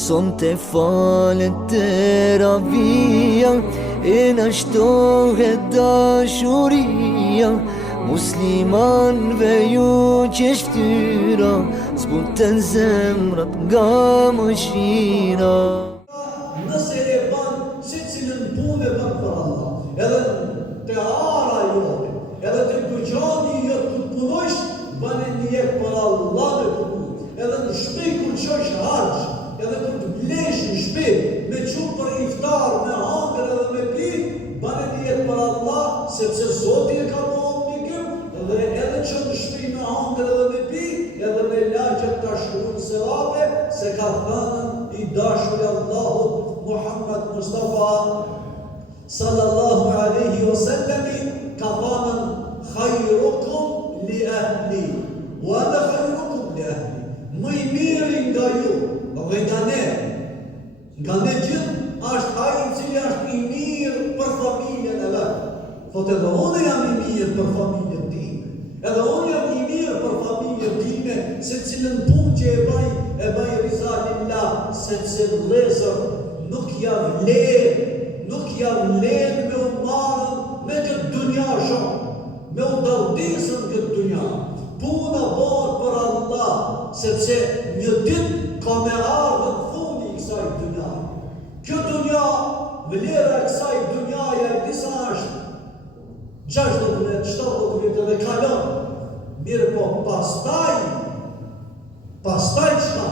Son të falet të rabia, e në shtohet dashuria. Muslimanve ju që shtyra, zbuten zemrat nga mëshira. Nëse e ban si cilën punë e ban për Allah, edhe të ara jote, edhe të këgjani jote këtë punojsh, ban e një për Allah me punu. Edhe në shpi kur qosh harq, edhe kur të blesh në shpi, me qumë për iftar, me hangër edhe me pi, ban e një për Allah, sepse Zoti e ka dhe edhe që në shpi me hangër edhe me pi, edhe me lagjet të shkruan selape, se ka thënë i dashur Allahut Muhammed Mustafa sallallahu alaihi wasallam, ka thënë khairukum li ahli, wa ana khairukum li ahli. Më i miri nga ju, dhe nga ne gjithë, është ai i cili është i mirë për familjen e vetë. Thotë edhe unë jam i mirë për familjen time. Edhe unë jam i mirë për familjen time, se cilën punë që e baj rizalillah, sepse vëllezër nuk jam len me u marrën me këtë dunja shumë, me u daldisën këtë dunja. Puna bëhet për Allah, sepse një ditë ka me ardhën fundi i kësaj dunja. Kjo dunja, vlera e kësaj dunjaja e disa është 60 vjet, 70 vjet edhe kalon. Mirë po, pastaj qka?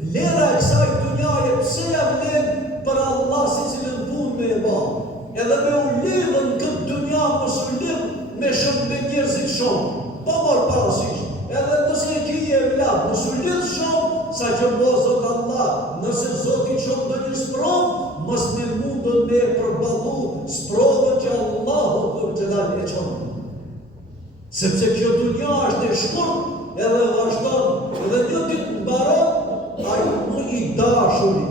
Vlera e kësaj dunjaje, pse ja vlen për Allah si cilën punë me e ba? Edhe me u lidhën këtë dunja, mos u lidhë me shumë me njerëzit shumë. Pa marë parasysh. Edhe nëse e kije e vlad, mos u lidhë shumë, sa që mbo Zotë Allah, nëse Zotë i qonë dhe një sprovë, mos me mundën me përballu sprovën që Allahu dhe gjelani e qonë. Sepse kjo dunja është e shkurt, edhe vazhdon, edhe një ditë mbaron, ai më i dashuri,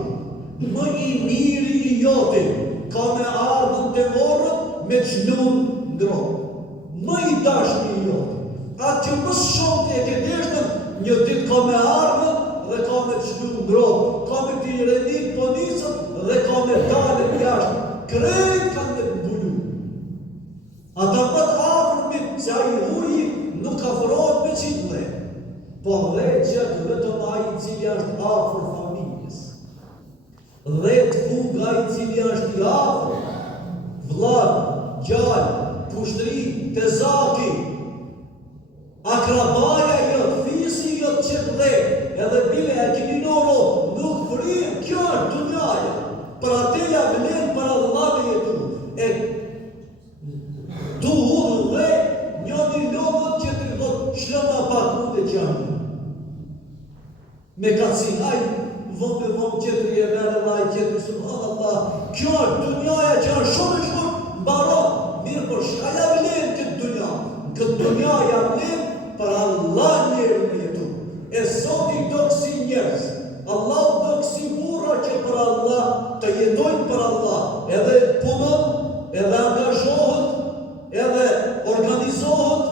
më i miri i joti, ka me ardhën të vorët me qlun ndronë. Më i dashuri i joti. Atë që më shumë të e ke deshtën, një ditë ka me ardhën dhe ka me qlun ndronë, ka me t'i renit ponisën dhe ka me dalën jashtë. Krejt kanë me mbulu. Ata më të afërmit, se a i huji nuk afrohet me qitë dhe. Po dhe që vetëm a i cili është afër familjes. Dhe të fuga i cili është i afër, vllaj, gjallë, pushtri, tezaki, akrabaja jëtë, fisi jëtë qëtë dhe, edhe bile e kini noro, nuk frien, kjo është dunjaja. Për ateja vlen për Allah me jetu. E du hudhë dhe njëni lodhët që të rëdhët shlëma paku dhe qanë. Me kacin, vëmë qëtëri e mërë dhe qëtëri subhanallah. Kjo është dunjaja që është shumë e shumë mbaron. Mirë për shkaja vlen këtë dunja. Këtë dunja ja vlen për Allah njerë me jetu. E Zoti do kësi njerës. Allah do kësi burra që për Allah të jetojnë për Allah. Edhe punon, edhe angazhohet, edhe organizohet,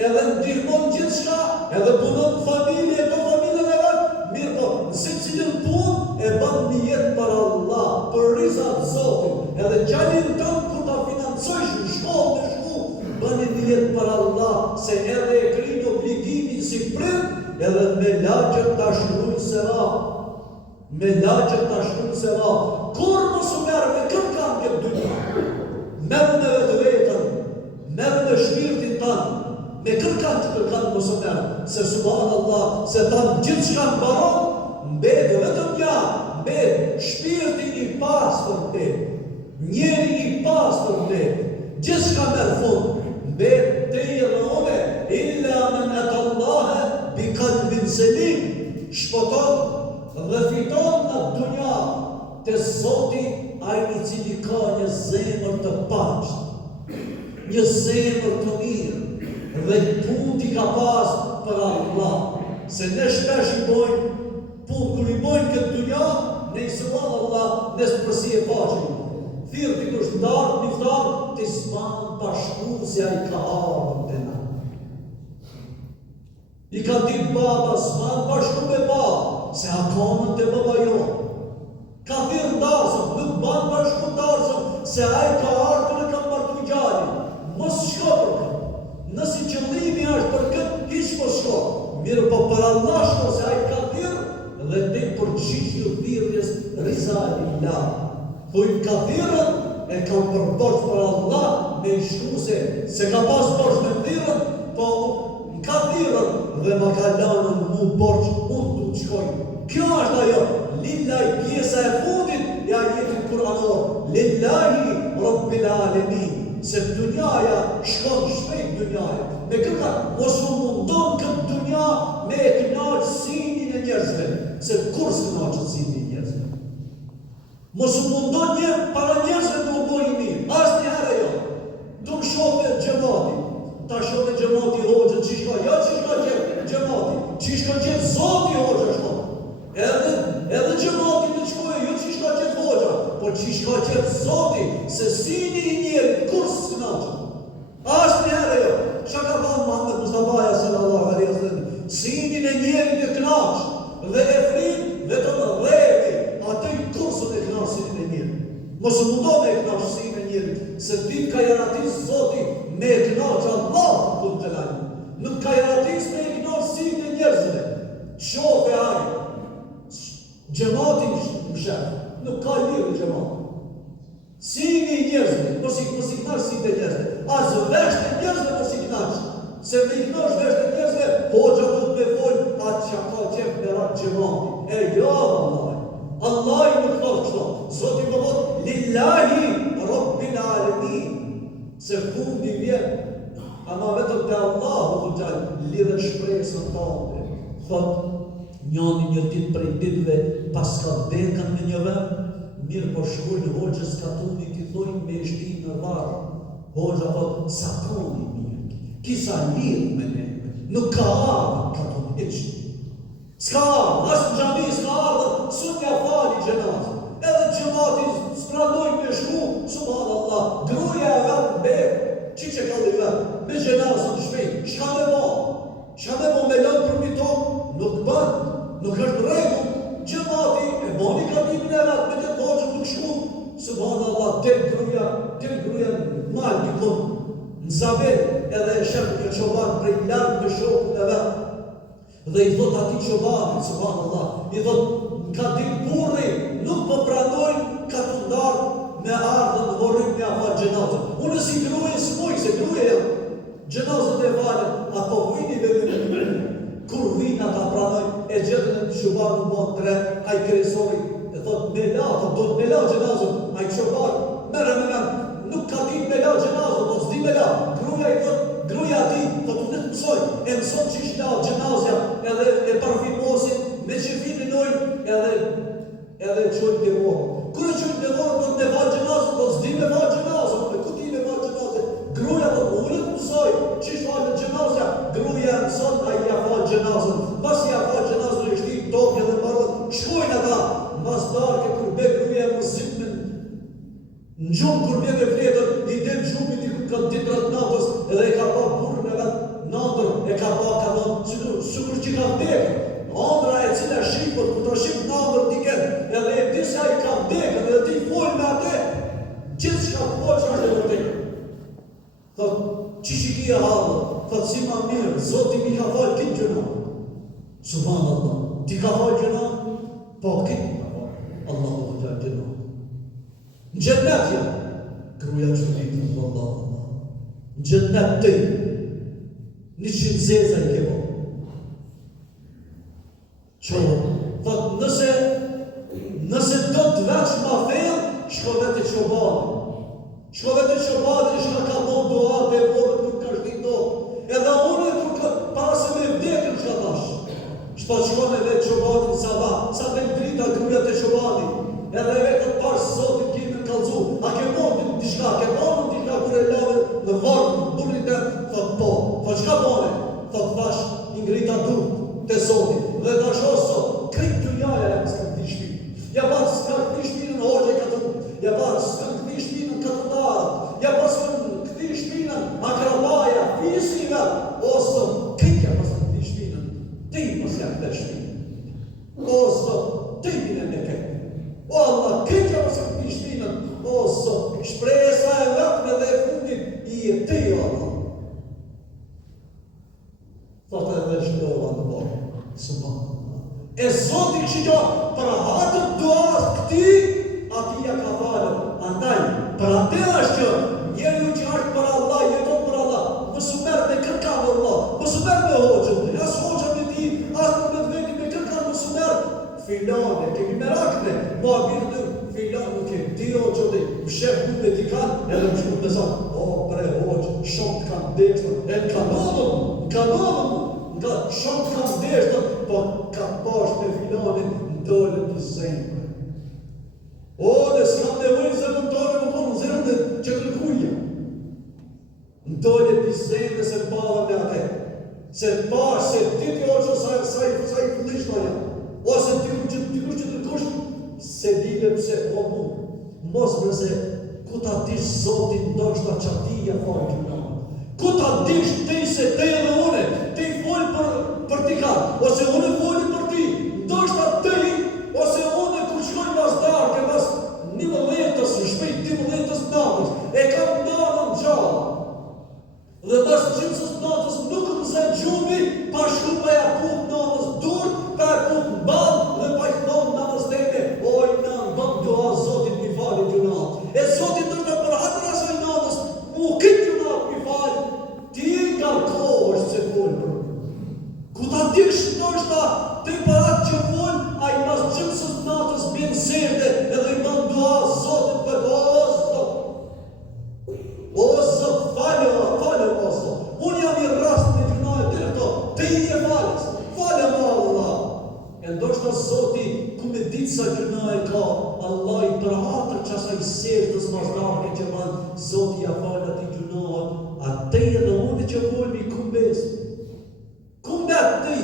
edhe ndihmon gjithë shka, edhe punon familje, do familje me vetë. Mirë po, nëse cilën punë e ban një jetë për Allah, për rizat Zotin, edhe gjallin tëmë kur ta financojsh në shkollë në shku, ban një jetë për Allah, se edhe e krinë obligimin si prind, edhe me lagjet të shkrujnë se ra. Me lagjet të shkrujnë se ra. Kur mos u merë me këtë kam këtë dyna? Merë me vetë vetën, merë me shpirtin tanë, me kërkan që kërkan mos u merë, se subhanallah, se tanë gjithë shka në baron, mbetë vetëm ja, mbetë shpirtin i pastër te, njeri i pastër te, gjithë shka merë fund, mbetë te i rëme, illa men et Allahe, bi kalbin selim, shpoton dhe fiton në dunja, të Zoti a i cili ka një zemër të paqët, një zemër të mirë, dhe punë t'i ka pas për Allah. Se ne shpesh i bojnë punë, kër i bojnë këtë dunja, ne i sëllat Allah, nesë përsi e faqin. Thirë t'i kështë ndarë, niftarë, t'i s'manë pashku se a i ka ardhën të na. I ka ditë baba, s'manë pashku me baba, se a konën të baba jo. përgjigje thirrjes rizalillah. Po i kafirët e kam përborç për Allah me shkuse se ka pas borç me thirrën, po kafirët dhe ma ka lanë mu borç, unë du të shkoj. Kjo është ajo, lillahi pjesa e fundit e ajetit kuranor, lillahi rabbil alamin. Se dunjaja shkon shpejt dunjaja. Me këta mos u mundon këtë dunja me e kënaqë sinin e njerëzve, se kur s'kënaqët sinin e njerëzve. Mos u mundon një para njerëzve të u bojë mirë. Asnjëherë jo. Du më shohë xhamati. Ta shohë xhamati hoxhën çishka, jo çishka që xhamati. Çishka që Zoti hoxha shkon. Edhe xhamati të shkojë, jo çishka që hoxha, por çishka që Zoti, se sini i njerit kur s'kënaqet. Asnjëherë jo. Çka ka thënë Muhammed Mustafa sallallahu alaihi wasallam, sinin e njerit e kënaq dhe e frin vetëm rrevi, atë i kursën e kënaqësisë e njerit. Mos u mundon me kënaqësinë e njerit, se ti ka jaratis Zoti me kënaqë Allah kur të lajë. Nuk ka jaratis me kënaqësinë e njerëzve. Shofe ai. Xhamati më shef, nuk ka lidhje xhamati. Sini i njerëzve, mos i kënaq si të njerëzve. As vesh të njerëzve mos i kënaq. Se me i kënaq vesh të njerëzve, hoxha do të me fol atë që ka qef me rat xhamati. E jo Allah. Allah i nuk thot kështu. Zoti më thot lillahi rabbil alamin. Se fundi vjen, ama vetëm te Allahu të gjallë lidhe shpresën tonë. Thot një ditë prej ditëve pas ka vdekën në një vend, mirë po shkojnë hoxhës katunit i thojnë me shtinë në varë. Hoxha thot, sa koni mirë, kisa lidhë me ne, nuk ka ardhë katunit, iqë. S'ka ardhë, asë në gjami s'ka ardhë, sot ja fali gjenazë. Edhe gjemati s'pranojnë me shku, subhanallah, gruja e vetë bekë, që ka dhe vetë, me gjenazën të shpejt, shka me bo? Shka me bo me lënë për miton, nuk bënë, nuk është regu. Gjemati e boni kapimin e vetë, me të koqën nuk shku, subhanallah, tel gruja malë dikon, në zabel, edhe e shërë në qoban prej lartë me shokën e vetë. Dhe i thot ati qobanit, subhanallah, i thot, ka dik burri, nuk më pranojnë ka të ndarë me ardhën në vorim me afal gjenazën. Unë si gruje s'moj, se gruje janë. Gjenazët e valën, apo vini dhe me kur vina ta pranojnë, e gjithën e në qoban në bon tre, a i kresori, e thot, me la, thot, do të me la gjenazën, a i qoban, merë, nuk ka dit me la gjenazën, do s'di me la, gruja i thot, gruja ati, thot, unë të mësoj, e mëson që ishtë la gjenazja, edhe e parfimosin, me që fininojnë, edhe qojnë të morë. Kërë qojnë të morë, do të me valë gjenazën, do s'di me valë gjenazën, me ku ti me valë gjenazën, gruja do unë të mësoj, që ishtë valë gjenazja, gruja mëson, a i ja valë gjenazën, pas i ja valë gjenazën, e shti tokë edhe marët, shkojnë ata, mas darke, kur be gruja më zitmen, në gjumë kur be me fletër, i del gjumë i ka ditrat natës, edhe e ka pa burën e vetë natër, e ka thonë, sukur që ka vdekë, andra e cila shqipët, ku të shqipë natër t'i ketë, edhe e disa i ka vdekë, edhe ti folë me atë, gjithë shka folë që është e vërtetë. Thotë, që shikia halë, thotë si ma mirë, Zoti mi ka falë kitë gjëna. Subhanallah, ti ka falë gjëna, po kitë mi ka falë, Allahu të falë gjëna. Në gjennet janë, gruja që ditë, Allah. Në gjennet të i, 100 zeza i kebo. Qohë, thot, nëse do të veç ma fejë, shko vete qobani. Shko vete qobani, shka ka bon doa, dhe borët nuk ka shdi do. Edhe unë e kur para se me vdekën shka tash. Shpa shko me vetë qobani në sabah, sa me drita gruja të qobani. Edhe vetë të parë Zotin kemi në kalzu. A ke monë të dishka, ke monë të dishka kur e lave në varë, në burrit e, thot po. Thot qka bone? Thot thash, ingrita dur të Zotin. Dhe tash oso, krejt të njaja e s'ka këti shpinë. Ja parë s'ka këti shpinë në hoqe katë, ja parë s'ka këti shpinë në katundarët, ja parë s'ka këti shpinë në akrabaja, fisive, oso, krejtja pas këti shpinë, ti pas ja këte shpinë. Oso, ti bine me këtë. O Allah, krejtja pas këti shpinë, oso, shpresa e vetme dhe e fundit i e ti, o Allah. Thotë edhe shkova në borë. E Zoti kështë gjatë, për hatër duas këti, ati ja ka falë. Andaj, për atë është që njeriu që është për Allah, jeton për Allah, mos u merr me kërkan Allah, mos u merr me hoxhën, as hoxhën e tij, as me vetë me kërkan mos u merr. Filane, kemi merakne, ma birë filan nuk e di hoxhën, më shef ku me t'i kanë, edhe më shumë me sa, bre hoxhë, shumë të kanë deshtën, e kanonën, nga shumë të kanë deshtën, po ka pash me filanin, ndole të zemë. O, dhe s'kam nevojë zemën tore më thonë, zemën që kërkuja. Ndole të zemë dhe se pala me atë, se pash, se ti të hoxhë sa i fëllishtoja, ose ti që të kush, se dile pëse o mu, mos nëse ku ta dish Zotin ndoshta qatia falë gjunat. Ku ta dish ti se te edhe une, ti folë për t'i ka, ose une folë për ti, ndoshta ti, ose une kur shkoj mas darke, mas 11-ës, shpejt 12-ës natës, e kam natën gjallë. Dhe mas gjimësës natës nuk më zem gjumi, pa shku pa ja punë natës dur, pa ja punë balë, dhe pa i thonë natës teme, oj në bëmë dua Zotit mi fali gjunat. E Zotit të për hatër asaj natës, mu këtë gjunat mi fali, ti nga kohë është se folë për. Ku ta dish ndoshta, ti për atë që folë, a i mas gjimësës natës bjenë serde, edhe i bëmë dua Zotit për o Zot, falë o Zot. Unë jam i rast në gjunaj të këto, te i e falës, falë ma Allah. E ndoshta Zoti, ku me ditë sa gjunaj ka, Allah i përhatër që asaj serdës mazdarke që banë, Zoti ja falë ati gjunaj, a te edhe unë që folmi kumbes. Kumbet ti,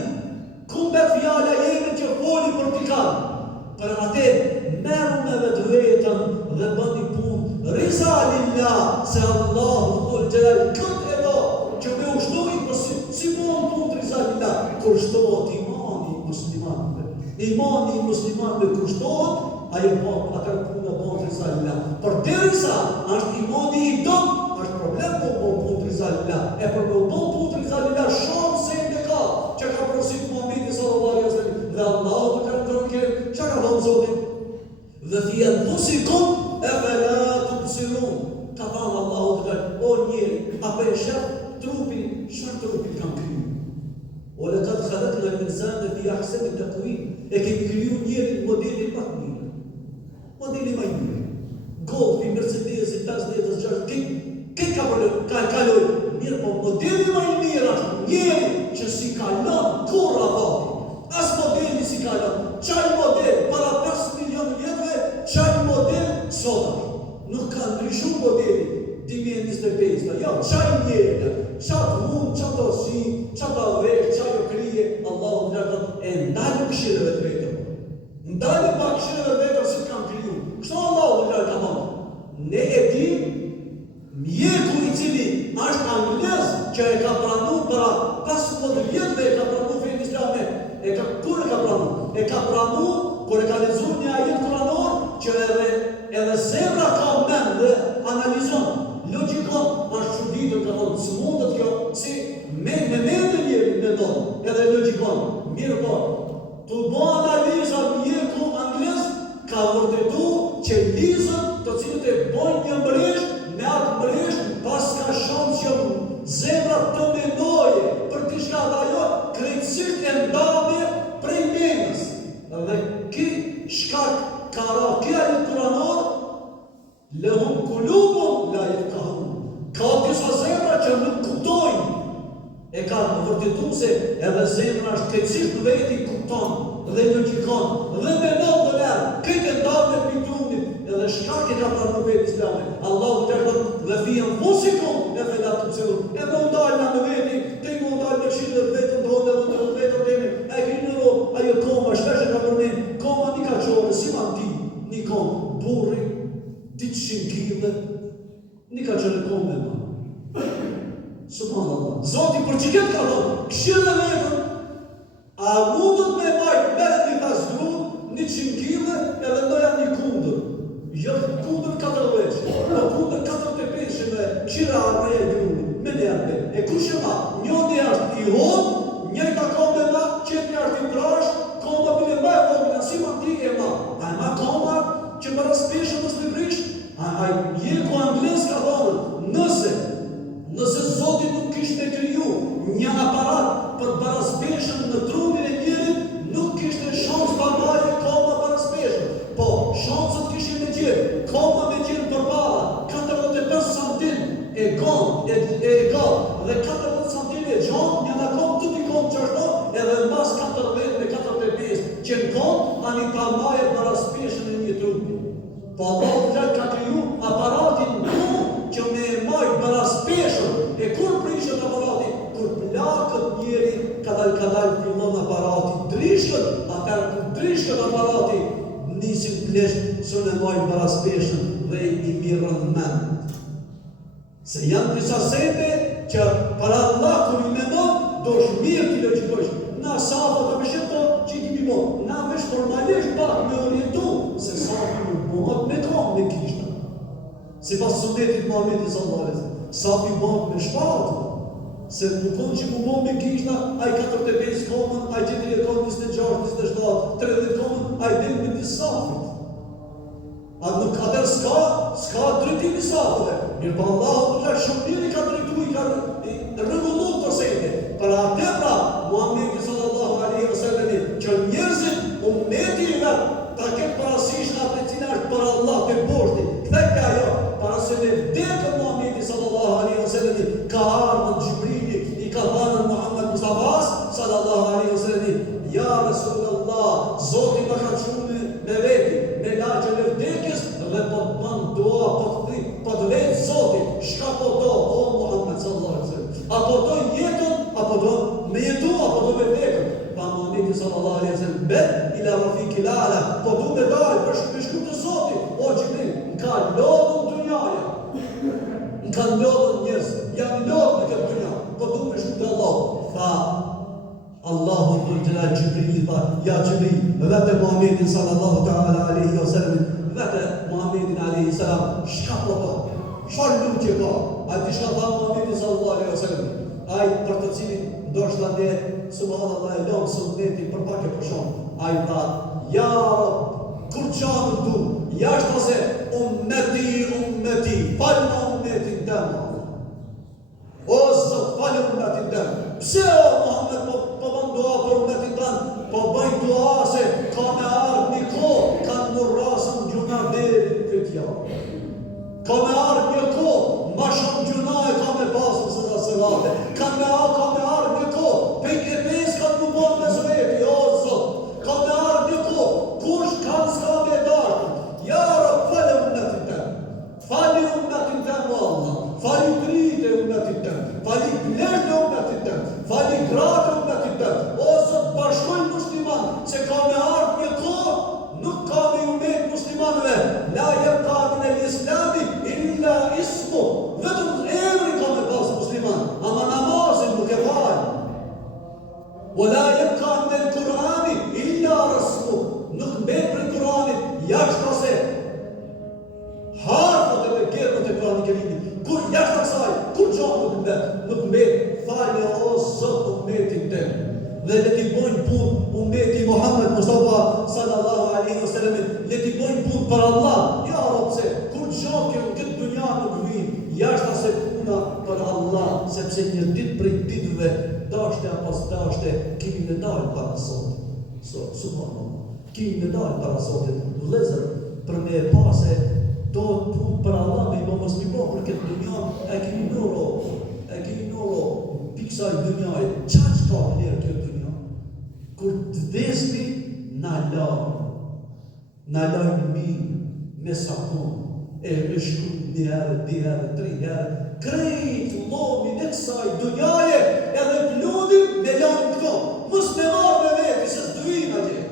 kumbet fjalla jene që foli për t'i kanë. Për atë, meru me vetë vetën dhe bëni punë, Rizalillah, se Allahu dhul gjelal këtë e do, që me ushtoj për si bon punë të Rizalillah, kushtohet imani muslimanve. Imani muslimanve kushtohet, ajo bon, atër punë e bon të Rizalillah. Për derisa, është imani i dëmë, është problem për bon punë të Rizalillah. E për bon punë të Rizalillah, shumë se e ka, që ka përësit Muhammedi sallallahu alaihi wasallam, dhe Allahu të kanë kërëkjerë, që ka thonë Zotin? Dhe fjen pusikum, e felatu pësirun, ka thamë Allahu të kërë, o njeri, ape e shërë trupin, shërë trupin kam kryu. O le të të khalët në insan dhe fi ahsenit të kuin, e kemi kryu njeri modelin më të mirë. Modelin më i mirë. Golfi, Mercedes, Tesla, 6, këtë ka kaloj. Mirë, po modelin më i mirë është njeri që si kalon kur rafati. As modeli si kalon. Qaj model, para 5 milion vjetëve, qaj model sota. Nuk ka ndryshu modeli 2025. Ja, qaj njeri, qatë mund, qatë osi, qatë avesh, qaj o krije, Allahu në lërët, e ndalë këshirëve të vetëm. Ndalë pa këshirëve të vetëm si të kam kriju. Kështu Allahu në lërët ka thonë. Ne e dim, mjeku i cili është anglez që e ka pranu para 15 vjetëve e ka pranu fejnë islame. Kur e ka pranu? E ka pranu, kur e ka lexuar një ajet kuranor, që edhe zemra ka mend dhe analizon. Logjikon, është çuditur, ka thonë, së mundet kjo, si me mendje njëri mendon, edhe logjikon. Mirë po, tu bo analiza mjeku anglez, ka vërtetu që lizët të cilët e bojnë një mbresh, me atë mbresh, pas ka shumë që zemra të mendoje, për të shka dhe ajo, krejtësisht e ndabje prej menës. Dhe ki shkak ka ra kja një kuranor, lehum kulubun la jefkahun. Ka disa zemra që nuk kuptojnë. E ka vërtetu se edhe zemra është krejtësisht në veti kupton, dhe logjikon, dhe menon të lërë, këtë ndabje për trunit, edhe shkak e ka pranu vetë islame. Allahu të rëdhën dhe fijen musikum e fedat të pësirun. E më ndalë në veti, te më ndalë në këshirë dhe vetën të hodë dhe të vetën të teme. E kënë në ro, ajo koma, shpeshe ka përmen, koma një ka qore, si ma ti, një koma, burri, 800 kg, një ka qore koma e ma. Subhanallah. Zoti për që këtë ka thonë, këshirë dhe vetën, a mundët me majtë meret një tas grun, 100 kg, edhe ndoja një kundër. Jo kundër 4 veqë, po kundër 45 me këshira arme e grunit, me një arme. E kush e ma? Njëni është i hodë, njëri ka kom me ma, qëtëri është i trash, kom më bile ma e vogëna, si ma ti Ai mjeku anglis ka thonë, nëse Zoti nuk kishte kriju një aparat për paraspeshën në trupin e njerit, nuk kishte shans ta marrë koma paraspeshën. Po, shansët kishin me qenë, koma me qenë përbara, 45 cm e gom, e gom, dhe 40 cm e gjon, një në kom, të t'i kom qërto, edhe në mas 40 me 45 që në kom, ani ta marrë paraspeshën e një trupi. Po Allah të ka kriju aparatin në që me majtë paraspeshën, e kur prishët aparatin, kur plakët njeri, kadal fillon aparatin drishkët, atër kur drishkët aparatin, nisin plesht së në majtë paraspeshën dhe i mirën men. Se janë disa sende që para Allah kur i menon, do është mirë t'i logikosh. Na safa të mëshet to që i kimi bo. Na vesh formalisht pak me orientu, se safi nuk bëhat me kam me kishta. Si pas sunetit Muhammedi sallallahu alaihi wasallam, safi bëhat me shpatë. Se nuk konë që mu bëhat me kishta, ai 45 komën, ai 4 komën, 26, 27, 30 komën, ai del me disë safit. A nuk atër s'ka drejtimi safëve. Mirë pa Allah të gjë shumë njëri ka drejtu i ka rëgullu të sejte. Për atë pra, Muhammedi sallallahu alaihi wasallam që njerëzit ummeti i vetë ta ketë parasysh atë cila është për Allah të poshti. Këthejtë ajo, para se me vdekën Muhammedi sallallahu alaihi wasallam ka ardhur Gjibrili, i ka thënë Muhammed Mustafas sallallahu alaihi wasallam, ja Rasulullah, Zoti më ka thënë me veti, me lagjën e vdekjes dhe po të banë dua po të vetë Zoti, shka po do, o Muhammed sallallahu alaihi wasallam. Apo do jetën, apo do me jetu, apo do me vdekën. Pa Muhammedi sallallahu alaihi wasallam, bet ila rafiqil a'la, po du me dalë për shku të Zoti, o Gjibril, n'ka lodhën dynjaja, n'ka lodhën njerëz, jam lodhën në këtë dynja, po du me shku të Allah. Tha, Allahu dhul jalal Gjibril, tha, ja Gjibril, vete Muhammedin sallallahu ta'ala alaihi wasallam, vete Muhammedin alaihi salam, shka po do, shar lutje ka, a ti shka tha Muhammedin sallallahu alaihi wasallam, ai për të cilin ndoshta ne subhanallah e lëmë sunneti për pak e përshon, ai tha, ja kur qanë du, jashtë ose ummeti, falma ummetin dëmë. O Zot, falë ummetin dëmë. Pse o Muhammed po bën dua për ummetin dëmë? Po bëjnë dua se ka me ardhë një kohë, kanë më rasën gjuna deri në këtë javë. Ka me ardhë një kohë, ma shumë gjuna e ka me pasën së të sërate. Ka me ardhë një kohë, pejke pes kanë më bënë me zveti, o Zot. Ka me ardhë një kohë, kush kanë s'ka me dashtë. Ja Rab, falë ummetin dëmë. Fali ummetin dëmë, o Allah. Fali dritë e ummetin dëmë. Fali pleshtë e ummetin dëmë. Fali gratë e ummetin dëmë. O Zot, bashkojnë musliman, se ka me ardhë një kohë, nuk ka me umet muslimanëve. La yabqa min al-islami illa ismu. Vetëm emri ka me pas musliman, ama namazin nuk e falë. Wala yabqa min al-Qur'ani illa rasmu. Nuk mbet për Kur'anit jashtë ose harfët e me gjerët e Kur'anit Kerimit. Kur jashtë asaj, kur gjohë nuk mbet, falë o Zot ummetin tem. Dhe le t'i bojnë punë ummeti Muhammed Mustafa sallallahu alaihi wasallam, le t'i bojnë punë për Allah. Ja Rabse, kur gjohë në këtë dunja nuk vinë, jashtë ase puna për Allah, sepse një ditë prej ditëve, dashte apas dashte, kemi me dalë para Zotit. Subhanallah. Kemi me dalë para Zotit, vëllezër, për me e pase, do të punë për Allah me i më mos mi bo, për këtë dunja, e kemi nëro, piksa i dunjaj, qa ka lërë kjo dunja? Kur të vdesmi, na lajnë mirë, me sakon, e me shku një herë, 2 herë, 3 herë, krejt lomin e kësaj dunjaje, edhe pludim me lajnë këto, mës me marrë me veti, se s'duin atje.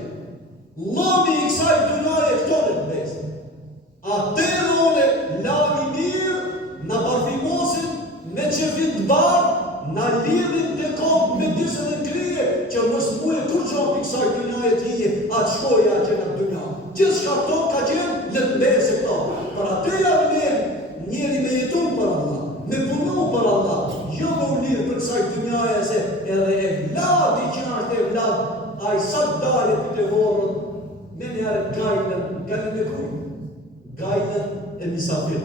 Lomi i kësaj dunjaje këto në të besë. Atërë one, lami mirë, në parfimosin, me qefit të barë, në lidhin të kom me disën e krije, që mës muje kur qopi kësaj dunjaje t'ije, atë shkoja që në dunja. Gjithë shka këto ka qenë, le të besë këto. Për atëja vënë njeri me jetu për Allah, me punu për Allah, jo me u lidhë për kësaj dunjaje, se edhe e vladi që është e vlad, a i sa të dalit të vorën, me njëre gajnën e kuj, gajnën e misafir.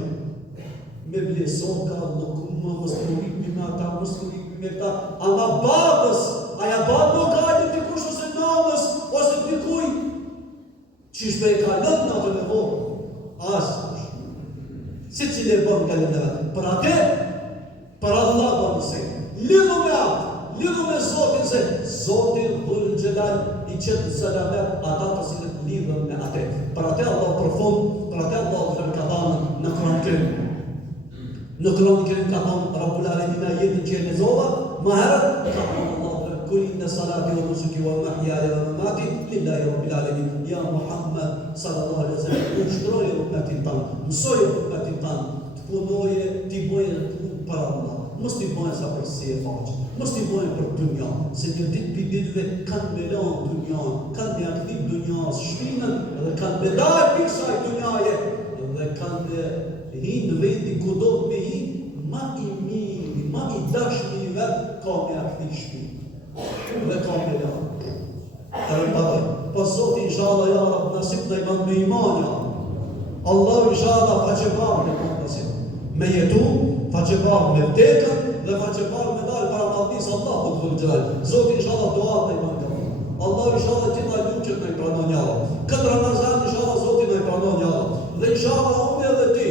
Me blesoka, lëkumë, mësëmurimi me ata, mësëmurimi me këta, ama babës, aja babë nuk gajtë të kush ose namës, ose të kuj, që shpe e ka lëtë në atë me vohë, asë, si cilë e bënë gëllë në vetë, për atë, për Allah bënë nëse, lidhu me atë, lidhu me Zotin, se Zotin dhulë gjelal, i qëtë selamet, ata të cilët lidhën me atë, për atë Allah për fund, për atë Allah të ka dhanë në Kur'an. Në Kur'an Kerim ka thonë Rabbul Alamin jetën që e lexova, më herët ka thonë Allah kul inna salati wa nusuki wa mahyaya wa mamati lillahi rabbil alamin. Ja Muhammad sallallahu alaihi wasallam, ushtroje ummetin tanë, mësoje ummetin tanë, të punoje, t'i bëje punë për Allah. Mos t'i bëje sa për si e faqe, mos t'i bëje për dunja, se një ditë për ditëve kanë me lanë dunja, kanë me aktiv dunjas shpinën dhe kanë me dajë për kësaj dunjaje dhe kanë me hinë në vendi ku do të me hinë, ma i miri, ma i dashmi i vetë, ka me akti shpi dhe ka me lanë. Të rëmëtëj, pas Zotë inshallah ja Rab nasip në i banë me imanja. Allah inshallah faqebar me banë nasip. Me jetu, faqebar me vdekën dhe faqebar me dalë para madhnisë Allah të dhëllë gjallë. Zotë inshallah doat në i banë këmë. Allah inshallah ti na luqët në i pranon njala. Këtë Ramazan inshallah Zotë në i pranon njala. Dhe inshallah unë edhe ti,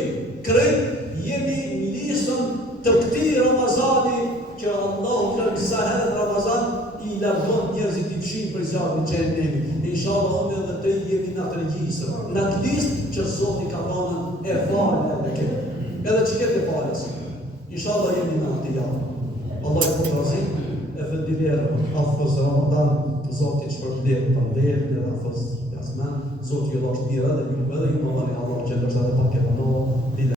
krejt jemi në listën të këti Ramazani që Allah në kësa herët Ramazan i largon njerëzit i fshin për zjarë në gjennemi. Inshallah unë edhe te jemi në të regjisër. Në të listë që Zoti ka banën e falë e këtë. Edhe që këtë e falës. Inshallah jemi në të javë. Allah i këtë razim e fëndiverë afës Ramadan Zoti që përblerë për nderë dhe afës jasmen. Zoti ju lasht mira dhe ju më vëllë, ju më vëllë Allah që ndërsa dhe pak e vënohë.